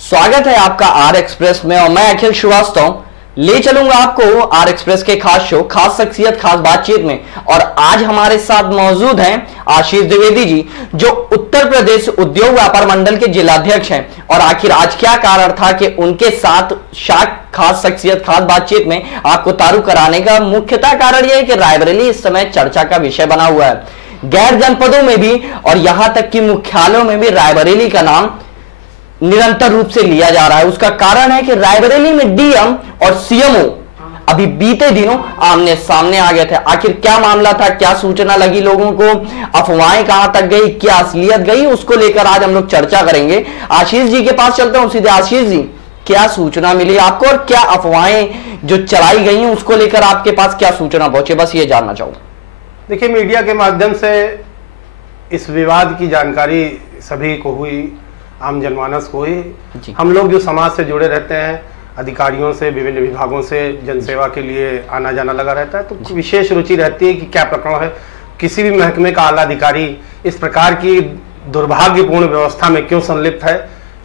स्वागत है आपका आर एक्सप्रेस में और मैं अखिल श्रीवास्तव ले चलूंगा आपको आर एक्सप्रेस के खास शो खास शख्सियत खास बातचीत में। और आज हमारे साथ मौजूद हैं आशीष द्विवेदी जी, जो उत्तर प्रदेश उद्योग व्यापार मंडल के जिलाध्यक्ष हैं। और आखिर आज क्या कारण था कि उनके साथ खास शख्सियत खास बातचीत में आपको तारू कराने का मुख्यतः कारण यह है कि रायबरेली इस समय चर्चा का विषय बना हुआ है। गैर जनपदों में भी और यहां तक कि मुख्यालयों में भी रायबरेली का नाम निरंतर रूप से लिया जा रहा है। उसका कारण है कि रायबरेली में डीएम और सीएमओ अभी बीते दिनों आमने सामने आ गए थे। आखिर क्या मामला था, क्या सूचना लगी लोगों को, अफवाहें कहां तक गई, क्या असलियत गई, उसको लेकर आज हम लोग चर्चा करेंगे। आशीष जी के पास चलता हूं सीधे। आशीष जी, क्या सूचना मिली आपको और क्या अफवाहें जो चलाई गई हैं उसको लेकर आपके पास क्या सूचना पहुंचे, बस ये जानना चाहूंगा। देखिए, मीडिया के माध्यम से इस विवाद की जानकारी सभी को हुई, आम जनमानस को ही। हम लोग जो समाज से जुड़े रहते हैं, अधिकारियों से, विभिन्न विभागों से जनसेवा के लिए आना जाना लगा रहता है, तो विशेष रुचि रहती है कि क्या प्रकरण है, किसी भी महकमे का आला अधिकारी इस प्रकार की दुर्भाग्यपूर्ण व्यवस्था में क्यों संलिप्त है,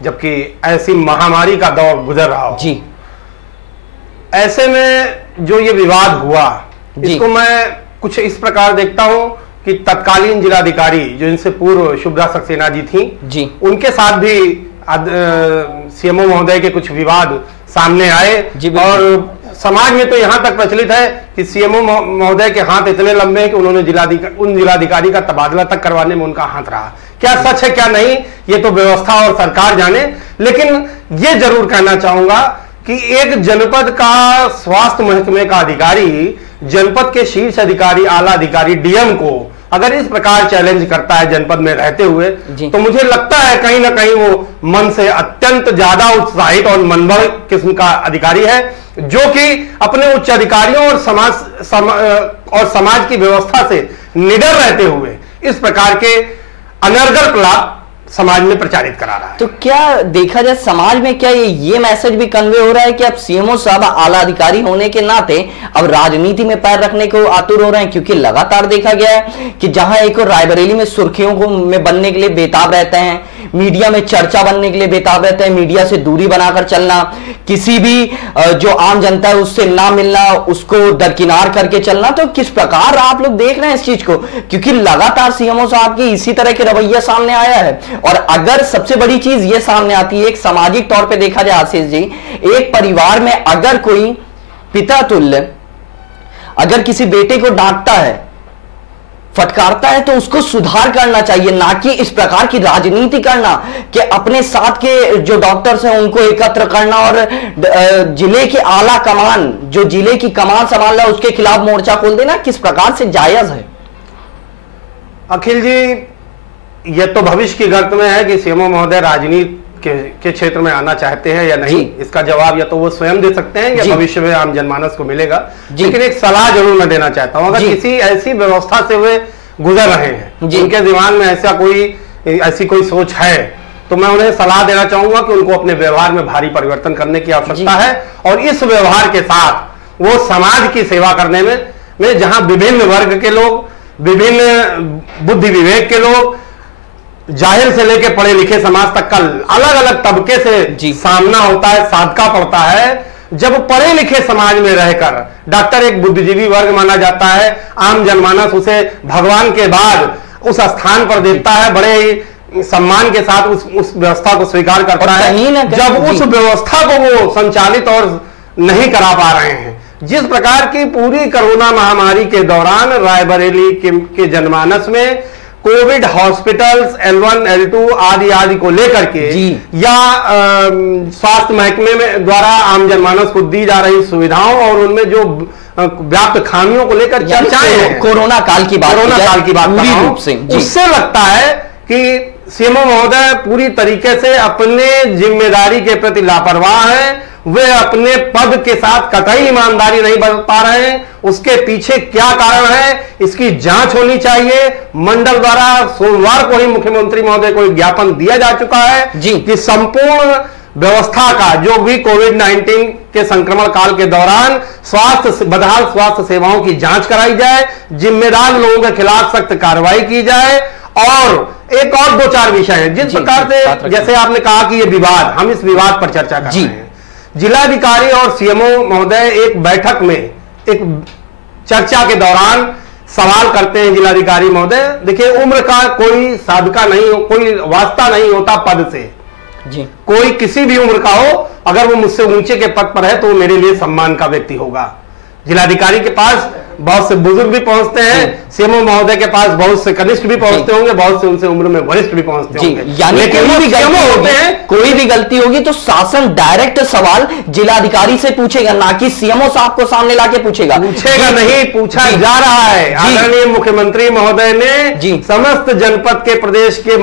जबकि ऐसी महामारी का दौर गुजर रहा हो जी। ऐसे में जो ये विवाद हुआ, इसको मैं कुछ इस प्रकार देखता हूं कि तत्कालीन जिलाधिकारी जो इनसे पूर्व शुभ्रा सक्सेना जी थी जी, उनके साथ भी सीएमओ महोदय के कुछ विवाद सामने आए। और समाज में तो यहां तक प्रचलित है कि सीएमओ महोदय के हाथ इतने लंबे हैं कि उन्होंने उन जिलाधिकारी का तबादला तक करवाने में उनका हाथ रहा। क्या सच है क्या नहीं, ये तो व्यवस्था और सरकार जाने। लेकिन ये जरूर कहना चाहूंगा कि एक जनपद का स्वास्थ्य महकमे का अधिकारी जनपद के शीर्ष अधिकारी, आला अधिकारी डीएम को अगर इस प्रकार चैलेंज करता है जनपद में रहते हुए, तो मुझे लगता है कहीं ना कहीं वो मन से अत्यंत ज्यादा उत्साहित और मनभर किस्म का अधिकारी है, जो कि अपने उच्च अधिकारियों और समाज की व्यवस्था से निडर रहते हुए इस प्रकार के अनर्गल प्रलाप समाज में प्रचारित करा रहा है। तो क्या देखा जाए समाज में क्या ये मैसेज भी कन्वे हो रहा है कि अब सीएमओ साहब आला अधिकारी होने के नाते अब राजनीति में पैर रखने को आतुर हो रहे हैं? क्योंकि लगातार देखा गया है कि जहां एक रायबरेली में सुर्खियों को में बनने के लिए बेताब रहते हैं, मीडिया में चर्चा बनने के लिए बेताब रहते हैं, मीडिया से दूरी बनाकर चलना, किसी भी जो आम जनता है उससे ना मिलना, उसको दरकिनार करके चलना। तो किस प्रकार आप लोग देख रहे हैं इस चीज को? क्योंकि लगातार सीएमओ साहब की इसी तरह के रवैया सामने आया है। और अगर सबसे बड़ी चीज ये सामने आती है, एक सामाजिक तौर पे देखा जाए आशीष जी, एक परिवार में अगर कोई पिता तुल्य अगर किसी बेटे को डांटता है, फटकारता है, तो उसको सुधार करना चाहिए, ना कि इस प्रकार की राजनीति करना कि अपने साथ के जो डॉक्टर्स हैं उनको एकत्र करना और जिले के आला कमान, जो जिले की कमान संभाल रहा है, उसके खिलाफ मोर्चा खोल देना किस प्रकार से जायज है? अखिल जी, यह तो भविष्य की गर्त में है कि सीएमओ महोदय राजनीति के क्षेत्र में आना चाहते हैं या नहीं। इसका जवाब या तो वो स्वयं दे सकते हैं या भविष्य में आम जनमानस को मिलेगा। लेकिन एक सलाह जरूर मैं देना चाहता हूं, अगर किसी ऐसी व्यवस्था से वे गुजर रहे हैं, उनके दिमाग में ऐसी कोई सोच है, तो मैं उन्हें सलाह देना चाहूंगा कि उनको अपने व्यवहार में भारी परिवर्तन करने की आवश्यकता है। और इस व्यवहार के साथ वो समाज की सेवा करने में जहां विभिन्न वर्ग के लोग, विभिन्न बुद्धि विवेक के लोग, जाहिर से लेकर पढ़े लिखे समाज तक का अलग अलग तबके से सामना होता है, साधका पड़ता है। जब पढ़े लिखे समाज में रहकर डॉक्टर एक बुद्धिजीवी वर्ग माना जाता है, आम जनमानस उसे भगवान के बाद उस स्थान पर देखता है, बड़े ही सम्मान के साथ उस व्यवस्था को स्वीकार करता है। जब उस व्यवस्था को वो संचालित और नहीं करा पा रहे हैं, जिस प्रकार की पूरी कोरोना महामारी के दौरान रायबरेली के जनमानस में कोविड हॉस्पिटल्स L1 L2 आदि को लेकर के या स्वास्थ्य महकमे में द्वारा आम जनमानस को दी जा रही सुविधाओं और उनमें जो व्याप्त खामियों को लेकर चर्चाएं हैं, कोरोना काल की बात पूरी रूप से, उससे लगता है कि सीएमओ महोदय पूरी तरीके से अपने जिम्मेदारी के प्रति लापरवाह है। वे अपने पद के साथ कतई ईमानदारी नहीं बरत पा रहे हैं। उसके पीछे क्या कारण है, इसकी जांच होनी चाहिए। मंडल द्वारा सोमवार को ही मुख्यमंत्री महोदय को एक ज्ञापन दिया जा चुका है कि संपूर्ण व्यवस्था का, जो भी कोविड-19 के संक्रमण काल के दौरान बदहाल स्वास्थ्य सेवाओं की जांच कराई जाए, जिम्मेदार लोगों के खिलाफ सख्त कार्रवाई की जाए और एक और दो चार विषय हैं जिस प्रकार से, जैसे आपने कहा कि ये विवाद, हम इस विवाद पर चर्चा कर रहे हैं। जिलाधिकारी और सीएमओ महोदय एक बैठक में एक चर्चा के दौरान सवाल करते हैं। जिलाधिकारी महोदय, देखिए उम्र का कोई साधका नहीं हो, कोई वास्ता नहीं होता पद से जी। कोई किसी भी उम्र का हो, अगर वो मुझसे ऊंचे के पद पर है तो वो मेरे लिए सम्मान का व्यक्ति होगा। जिलाधिकारी के पास बहुत से बुजुर्ग भी पहुंचते हैं, सीएमओ महोदय के पास बहुत से कनिष्ठ भी पहुंचते होंगे, बहुत से उनसे उम्र में वरिष्ठ भी पहुंचते होंगे। यानी कोई भी गलती होगी तो शासन डायरेक्ट सवाल जिलाधिकारी से पूछेगा, ना कि सीएमओ साहब को सामने लाके पूछेगा नहीं, पूछा जा रहा है। आदरणीय मुख्यमंत्री महोदय ने समस्त जनपद के प्रदेश के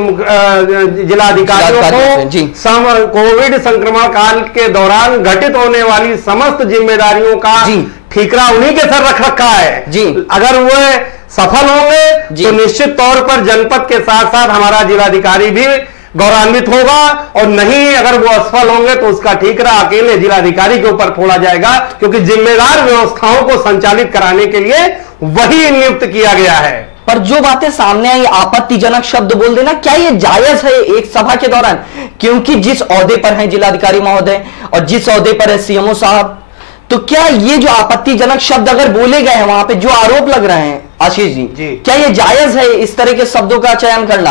जिलाधिकारियों को कोविड संक्रमण काल के दौरान घटित होने वाली समस्त जिम्मेदारियों का ठीकरा उन्हीं के सर रख रखा है जी। अगर वो सफल होंगे तो निश्चित तौर पर जनपद के साथ साथ हमारा जिलाधिकारी भी गौरवान्वित होगा, और नहीं अगर वो असफल होंगे तो उसका ठीकरा अकेले जिलाधिकारी के ऊपर फोड़ा जाएगा, क्योंकि जिम्मेदार व्यवस्थाओं को संचालित कराने के लिए वही नियुक्त किया गया है। पर जो बातें सामने आई, आपत्तिजनक शब्द बोल देना, क्या ये जायज है एक सभा के दौरान? क्योंकि जिस ओहदे पर है जिलाधिकारी महोदय और जिस ओहदे पर है सीएमओ साहब, तो क्या ये जो आपत्तिजनक शब्द अगर बोले गए हैं, वहां पे जो आरोप लग रहे हैं आशीष जी, क्या ये जायज है इस तरह के शब्दों का चयन करना?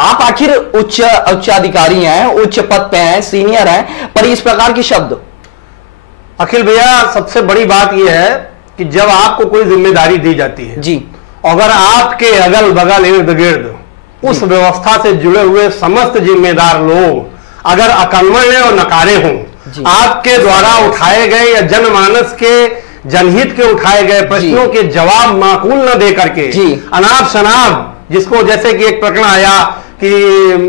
आप आखिर उच्च अधिकारी हैं, उच्च पद पे हैं, सीनियर हैं, पर इस प्रकार के शब्द? अखिल भैया, सबसे बड़ी बात यह है कि जब आपको कोई जिम्मेदारी दी जाती है जी, अगर आपके अगल बगल इर्द गिर्द उस व्यवस्था से जुड़े हुए समस्त जिम्मेदार लोग अगर अकर्मण्य और नकारे हों, आपके द्वारा उठाए गए या जनमानस के जनहित के उठाए गए प्रश्नों के जवाब माकूल न दे करके अनाप शनाप, जिसको जैसे कि एक प्रकरण आया कि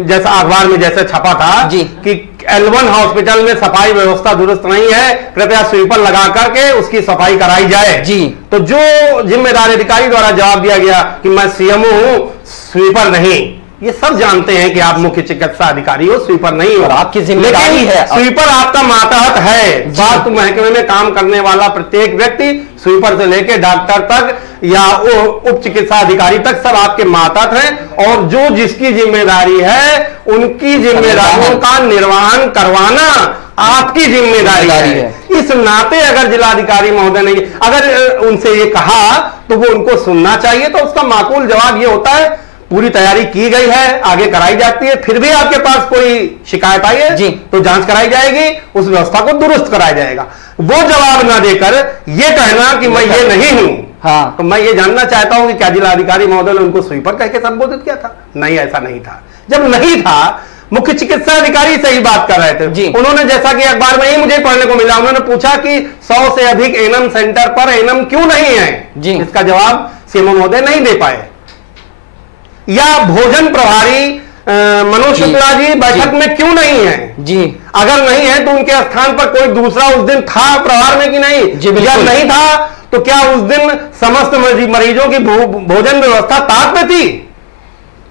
जैसा अखबार में जैसे छपा था कि L1 हॉस्पिटल में सफाई व्यवस्था दुरुस्त नहीं है, कृपया स्वीपर लगा करके उसकी सफाई कराई जाए जी। तो जो जिम्मेदार अधिकारी द्वारा जवाब दिया गया कि मैं सीएमओ हूं, स्वीपर नहीं। ये सब जानते हैं कि आप मुख्य चिकित्सा अधिकारी हो, स्वीपर नहीं हो, आपकी जिम्मेदारी है। स्वीपर आपका मातहत है। स्वास्थ्य महकमे में काम करने वाला प्रत्येक व्यक्ति, स्वीपर से लेकर डॉक्टर तक या उप चिकित्सा अधिकारी तक, सब आपके मातहत हैं, और जो जिसकी जिम्मेदारी है उनकी जिम्मेदारियों का निर्वहन करवाना आपकी जिम्मेदारी है। इस नाते अगर जिलाधिकारी महोदय ने अगर उनसे ये कहा तो वो उनको सुनना चाहिए। तो उसका माकूल जवाब ये होता है, पूरी तैयारी की गई है, आगे कराई जाती है, फिर भी आपके पास कोई शिकायत आई है जी, तो जांच कराई जाएगी, उस व्यवस्था को दुरुस्त कराया जाएगा। वो जवाब ना देकर ये कहना कि मैं ये नहीं हूं, हाँ, तो मैं ये जानना चाहता हूं कि क्या जिलाधिकारी महोदय ने उनको स्वीपर कह के संबोधित किया था? नहीं, ऐसा नहीं था। जब नहीं था, मुख्य चिकित्सा अधिकारी से ही बात कर रहे थे। उन्होंने, जैसा कि अखबार में ही मुझे पढ़ने को मिला, उन्होंने पूछा कि 100 से अधिक एनएम सेंटर पर एनएम क्यों नहीं है जी। इसका जवाब सीएमओ महोदय नहीं दे पाए। या भोजन प्रभारी मनोज शुक्ला जी बैठक में क्यों नहीं है जी? अगर नहीं है तो उनके स्थान पर कोई दूसरा उस दिन था प्रभार में कि नहीं? जब नहीं था तो क्या उस दिन समस्त मरीजों की भोजन व्यवस्था ताक में थी?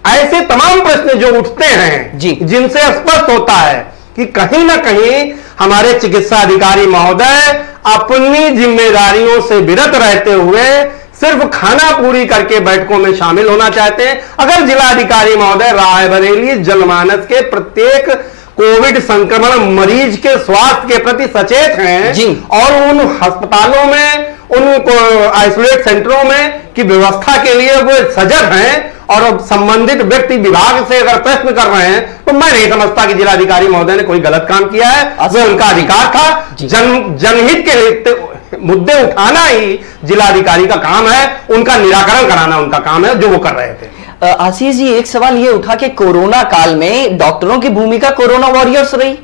ऐसे तमाम प्रश्न जो उठते हैं जी, जिनसे स्पष्ट होता है कि कहीं ना कहीं हमारे चिकित्सा अधिकारी महोदय अपनी जिम्मेदारियों से विरत रहते हुए सिर्फ खाना पूरी करके बैठकों में शामिल होना चाहते हैं। अगर जिलाधिकारी महोदय रायबरेली जनमानस के प्रत्येक कोविड संक्रमण मरीज के स्वास्थ्य के प्रति सचेत हैं जी, और उन अस्पतालों में, उन आइसोलेट सेंटरों में की व्यवस्था के लिए वो सजग हैं, और संबंधित व्यक्ति विभाग से अगर प्रश्न कर रहे हैं, तो मैं नहीं समझता कि जिलाधिकारी महोदय ने कोई गलत काम किया है। वो उनका अधिकार था। जनहित के मुद्दे उठाना ही जिलाधिकारी का काम है, उनका निराकरण कराना उनका काम है, जो वो कर रहे थे। आशीष जी, एक सवाल ये उठा कि कोरोना काल में डॉक्टरों की भूमिका कोरोना वॉरियर्स रही,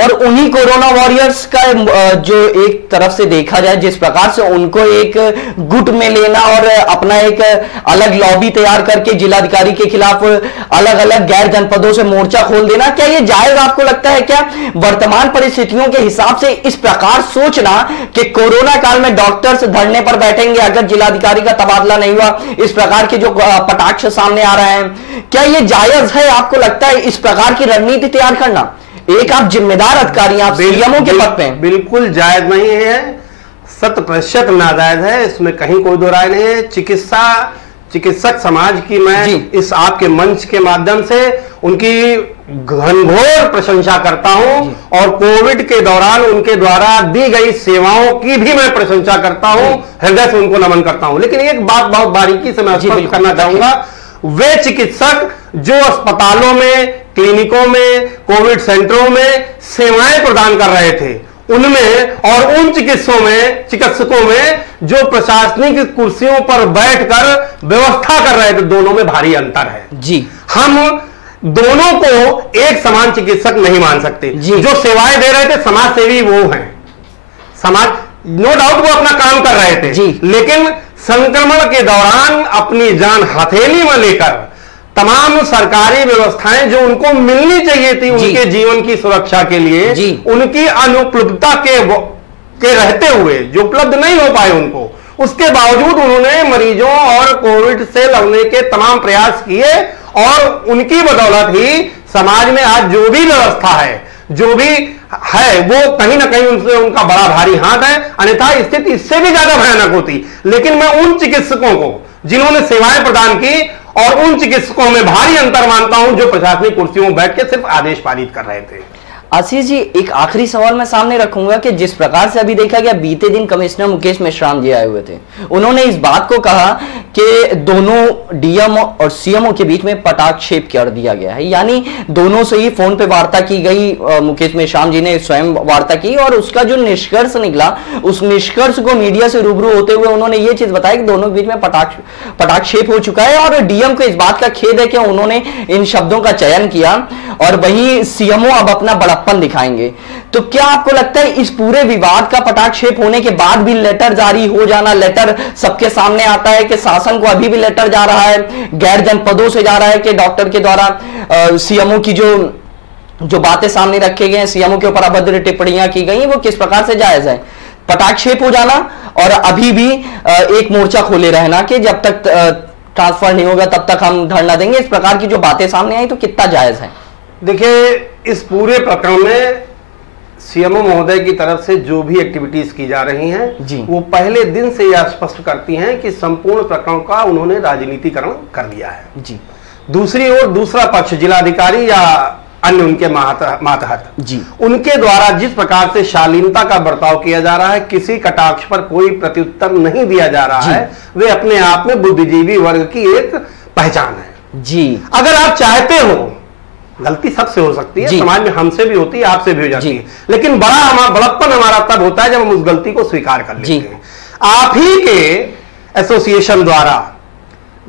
और उन्हीं कोरोना वॉरियर्स का जो एक तरफ से देखा जाए, जिस प्रकार से उनको एक गुट में लेना और अपना एक अलग लॉबी तैयार करके जिलाधिकारी के खिलाफ अलग अलग गैर जनपदों से मोर्चा खोल देना, क्या ये जायज आपको लगता है? क्या वर्तमान परिस्थितियों के हिसाब से इस प्रकार सोचना कि कोरोना काल में डॉक्टर्स धरने पर बैठेंगे अगर जिलाधिकारी का तबादला नहीं हुआ, इस प्रकार के जो कटाक्ष सामने आ रहे हैं, क्या ये जायज है? आपको लगता है इस प्रकार की रणनीति तैयार करना? एक आप जिम्मेदार अधिकारी, आप सीएमओ के पद पे, बिल्कुल जायज नहीं है, 100% नाजायज है, इसमें कहीं कोई दो राय नहीं है। चिकित्सा चिकित्सक समाज की मैं इस आपके मंच के माध्यम से उनकी घनघोर प्रशंसा करता हूं और कोविड के दौरान उनके द्वारा दी गई सेवाओं की भी मैं प्रशंसा करता हूं, हृदय से उनको नमन करता हूं। लेकिन एक बात बहुत बारीकी से मैं स्पष्ट करना चाहूंगा, वे चिकित्सक जो अस्पतालों में, क्लिनिकों में, कोविड सेंटरों में सेवाएं प्रदान कर रहे थे, उनमें और उन चिकित्सकों में जो प्रशासनिक कुर्सियों पर बैठकर व्यवस्था कर रहे थे, दोनों में भारी अंतर है जी। हम दोनों को एक समान चिकित्सक नहीं मान सकते। जो सेवाएं दे रहे थे समाज सेवी वो हैं, समाज नो डाउट वो अपना काम कर रहे थे जी। लेकिन संक्रमण के दौरान अपनी जान हथेली में लेकर तमाम सरकारी व्यवस्थाएं जो उनको मिलनी चाहिए थी उनके जीवन की सुरक्षा के लिए, उनकी अनुपलब्धता के रहते हुए जो उपलब्ध नहीं हो पाए उनको, उसके बावजूद उन्होंने मरीजों और कोविड से लड़ने के तमाम प्रयास किए और उनकी बदौलत ही समाज में आज जो भी व्यवस्था है, जो भी है, वो कहीं ना कहीं उनसे उनका बड़ा भारी हाथ है, अन्यथा स्थिति इससे भी ज्यादा भयानक होती। लेकिन मैं उन चिकित्सकों को जिन्होंने सेवाएं प्रदान की और उन चिकित्सकों में भारी अंतर मानता हूं जो प्रशासनिक कुर्सियों में बैठ के सिर्फ आदेश पारित कर रहे थे। आशीष जी, एक आखिरी सवाल मैं सामने रखूंगा कि जिस प्रकार से अभी देखा गया, बीते दिन कमिश्नर मुकेश मेश्राम जी आए हुए थे, उन्होंने इस बात को कहा कि दोनों डीएम और सीएमओ के बीच में पटाक्षेप कर दिया गया है, यानी दोनों से ही फोन पे वार्ता की गई। मुकेश मेश्राम जी ने स्वयं वार्ता की और उसका जो निष्कर्ष निकला, उस निष्कर्ष को मीडिया से रूबरू होते हुए उन्होंने ये चीज बताया कि दोनों के बीच में पटाक्षेप हो चुका है और डीएम को इस बात का खेद है कि उन्होंने इन शब्दों का चयन किया और वही सीएमओ अब अपना बड़प्पन दिखाएंगे। तो क्या आपको लगता है इस पूरे विवाद का पटाक्षेप होने के बाद भी लेटर जारी हो जाना, लेटर सबके सामने आता है कि शासन को अभी भी लेटर जा रहा है, गैर जनपदों से जा रहा है कि डॉक्टर के द्वारा सीएमओ की जो बातें सामने रखे गए हैं, सीएमओ के ऊपर अभद्र टिप्पणियां की गई, वो किस प्रकार से जायज है? पटाक्षेप हो जाना और अभी भी एक मोर्चा खोले रहना कि जब तक ट्रांसफर नहीं होगा तब तक हम धरना देंगे, इस प्रकार की जो बातें सामने आई, तो कितना जायज है? देखिए, इस पूरे प्रकरण में सीएमओ महोदय की तरफ से जो भी एक्टिविटीज की जा रही हैं, वो पहले दिन से यह स्पष्ट करती हैं कि संपूर्ण प्रकरण का उन्होंने राजनीतिकरण कर दिया है जी। दूसरी ओर दूसरा पक्ष, जिलाधिकारी या अन्य उनके मातहत जी, उनके द्वारा जिस प्रकार से शालीनता का बर्ताव किया जा रहा है, किसी कटाक्ष पर कोई प्रत्युत्तर नहीं दिया जा रहा है, वे अपने आप में बुद्धिजीवी वर्ग की एक पहचान है जी। अगर आप चाहते हो, गलती सबसे हो सकती है, समाज में हमसे भी होती है, आपसे भी हो जाती है, लेकिन बड़प्पन हमारा तब होता है जब हम उस गलती को स्वीकार कर लेते हैं। आप ही के एसोसिएशन द्वारा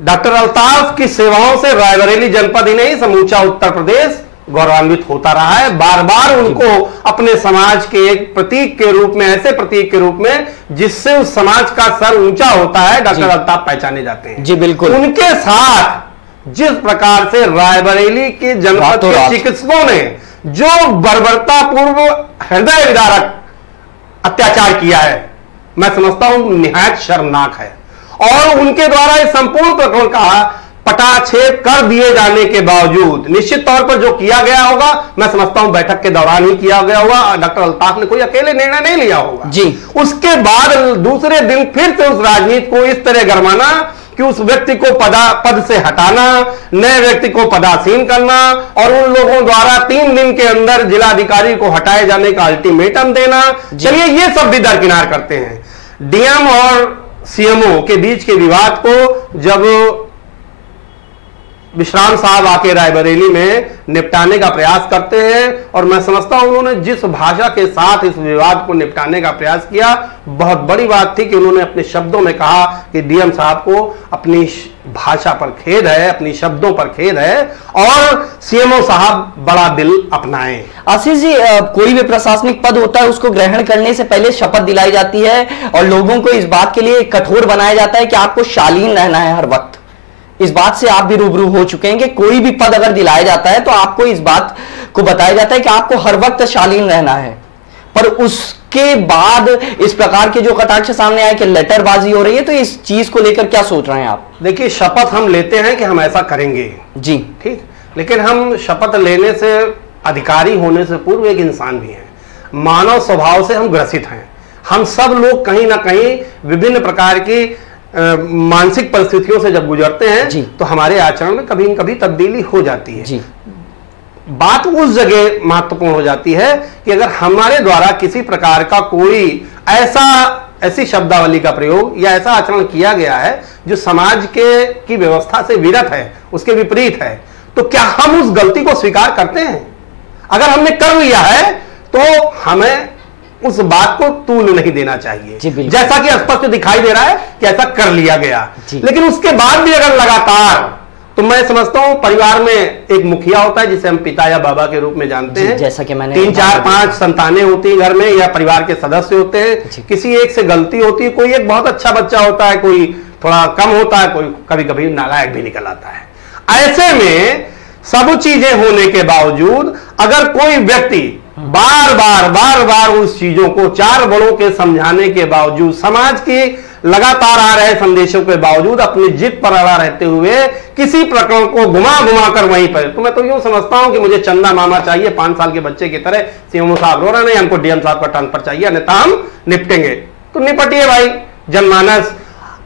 डॉक्टर अल्ताफ की सेवाओं से रायबरेली जनपद ही नहीं, समूचा उत्तर प्रदेश गौरवान्वित होता रहा है। बार बार उनको अपने समाज के एक प्रतीक के रूप में, ऐसे प्रतीक के रूप में जिससे उस समाज का सर ऊंचा होता है, डॉक्टर अल्ताफ पहचाने जाते हैं जी। बिल्कुल, उनके साथ जिस प्रकार से रायबरेली के जनपद के चिकित्सकों ने जो बर्बरता पूर्व हृदय विदारक अत्याचार किया है, मैं समझता हूं निहायत शर्मनाक है। और उनके द्वारा इस संपूर्ण प्रकरण का पटाक्षेप कर दिए जाने के बावजूद निश्चित तौर पर जो किया गया होगा, मैं समझता हूं बैठक के दौरान ही किया गया होगा, डॉक्टर अल्ताफ ने कोई अकेले निर्णय नहीं लिया होगा जी। उसके बाद दूसरे दिन फिर से उस राजनीति को इस तरह गरमाना कि उस व्यक्ति को पद से हटाना, नए व्यक्ति को पदासीन करना और उन लोगों द्वारा 3 दिन के अंदर जिलाधिकारी को हटाए जाने का अल्टीमेटम देना। चलिए ये सब भी दरकिनार करते हैं। डीएम और सीएमओ के बीच के विवाद को जब विश्राम साहब आके रायबरेली में निपटाने का प्रयास करते हैं, और मैं समझता हूं उन्होंने जिस भाषा के साथ इस विवाद को निपटाने का प्रयास किया, बहुत बड़ी बात थी कि उन्होंने अपने शब्दों में कहा कि डीएम साहब को अपनी भाषा पर खेद है, अपनी शब्दों पर खेद है, और सीएमओ साहब बड़ा दिल अपनाएं। आशीष जी, कोई भी प्रशासनिक पद होता है उसको ग्रहण करने से पहले शपथ दिलाई जाती है और लोगों को इस बात के लिए कठोर बनाया जाता है कि आपको शालीन रहना है हर वक्त। इस बात से आप भी रूबरू हो चुके हैं कि कोई भी पद अगर दिलाया जाता है तो आपको इस बात को बताया जाता है कि आपको हर वक्त शालीन रहना है, पर उसके बाद इस प्रकार के जो कटाक्ष सामने आए कि लेटरबाजी हो रही है, तो इस चीज को लेकर क्या सोच रहे हैं आप? देखिए, शपथ हम लेते हैं कि हम ऐसा करेंगे जी, ठीक, लेकिन हम शपथ लेने से, अधिकारी होने से पूर्व एक इंसान भी हैं, मानव स्वभाव से हम ग्रसित हैं। हम सब लोग कहीं ना कहीं विभिन्न प्रकार की मानसिक परिस्थितियों से जब गुजरते हैं तो हमारे आचरण में कभी न कभी तब्दीली हो जाती है। बात उस जगह महत्वपूर्ण हो जाती है कि अगर हमारे द्वारा किसी प्रकार का कोई ऐसी शब्दावली का प्रयोग या ऐसा आचरण किया गया है जो समाज की व्यवस्था से विरत है, उसके विपरीत है, तो क्या हम उस गलती को स्वीकार करते हैं? अगर हमने कर लिया है तो हमें उस बात को तूल नहीं देना चाहिए, जैसा कि स्पष्ट दिखाई दे रहा है कि ऐसा कर लिया गया। लेकिन उसके बाद भी अगर लगातार, तो मैं समझता हूं परिवार में एक मुखिया होता है जिसे हम पिता या बाबा के रूप में जानते हैं, जैसा कि मैंने 3, 4, 5 संतानें होती हैं घर में या परिवार के सदस्य होते हैं, किसी एक से गलती होती है, कोई एक बहुत अच्छा बच्चा होता है, कोई थोड़ा कम होता है, कोई कभी कभी नालायक भी निकल आता है। ऐसे में सब चीजें होने के बावजूद अगर कोई व्यक्ति बार बार उस चीजों को 4 बड़ों के समझाने के बावजूद, समाज की लगातार आ रहे संदेशों के बावजूद अपनी जिद पर अड़ा रहते हुए किसी प्रकरण को घुमा कर वहीं पर, तो मैं तो यूं समझता हूं कि मुझे चंदा मामा चाहिए 5 साल के बच्चे की तरह, सीएमओ साहब रो रहे नहीं, हमको डीएम साहब का टर्न पर चाहिए, अन्यथा हम निपटेंगे। तो निपटिए भाई। जनमानस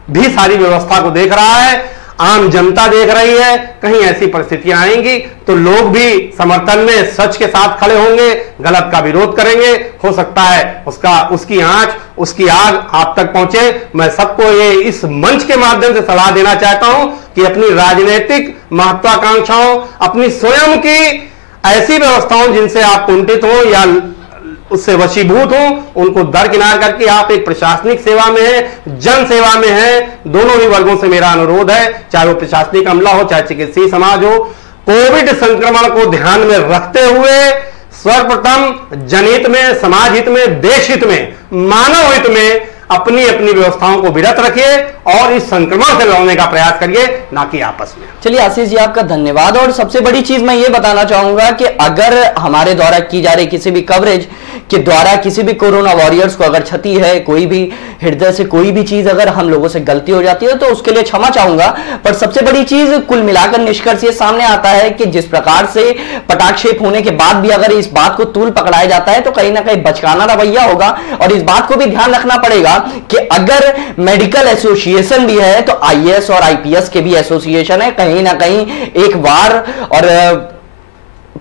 भी सारी व्यवस्था को देख रहा है, आम जनता देख रही है, कहीं ऐसी परिस्थितियां आएंगी तो लोग भी समर्थन में सच के साथ खड़े होंगे, गलत का विरोध करेंगे। हो सकता है उसकी आंच, उसकी आग आप तक पहुंचे। मैं सबको ये इस मंच के माध्यम से सलाह देना चाहता हूं कि अपनी राजनीतिक महत्वाकांक्षाओं, अपनी स्वयं की ऐसी व्यवस्थाओं जिनसे आप कुंठित हो या उससे वशीभूत हो, उनको दरकिनार करके आप एक प्रशासनिक सेवा में है, जन सेवा में है। दोनों ही वर्गों से मेरा अनुरोध है, चाहे वो प्रशासनिक अमला हो, चाहे चिकित्सीय समाज हो, कोविड संक्रमण को ध्यान में रखते हुए सर्वप्रथम जनहित में, समाज हित में, देश हित में, मानव हित में अपनी व्यवस्थाओं को विरत रखिए और इस संक्रमण से लड़ने का प्रयास करिए, ना कि आपस में। चलिए आशीष जी, आपका धन्यवाद। और सबसे बड़ी चीज मैं ये बताना चाहूंगा कि अगर हमारे द्वारा की जा रही किसी भी कवरेज के द्वारा किसी भी कोरोना वॉरियर्स को अगर क्षति है, कोई भी हृदय से कोई भी चीज अगर हम लोगों से गलती हो जाती है तो उसके लिए क्षमा चाहूंगा। पर सबसे बड़ी चीज कुल मिलाकर निष्कर्ष ये सामने आता है कि जिस प्रकार से पटाक्षेप होने के बाद भी अगर इस बात को तूल पकड़ाया जाता है तो कहीं ना कहीं बचकाना रवैया होगा। और इस बात को भी ध्यान रखना पड़ेगा कि अगर मेडिकल एसोसिएशन भी है तो आईएएस और आईपीएस के भी एसोसिएशन है, कहीं ना कहीं एक वार और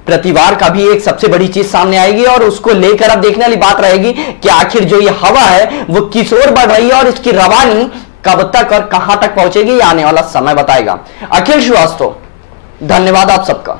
प्रतिवार का भी एक सबसे बड़ी चीज सामने आएगी और उसको लेकर अब देखने वाली बात रहेगी कि आखिर जो ये हवा है वो किस ओर बढ़ रही है और इसकी रवानी कब तक और कहां तक पहुंचेगी, आने वाला समय बताएगा। अखिल श्रीवास्तव, धन्यवाद आप सबका।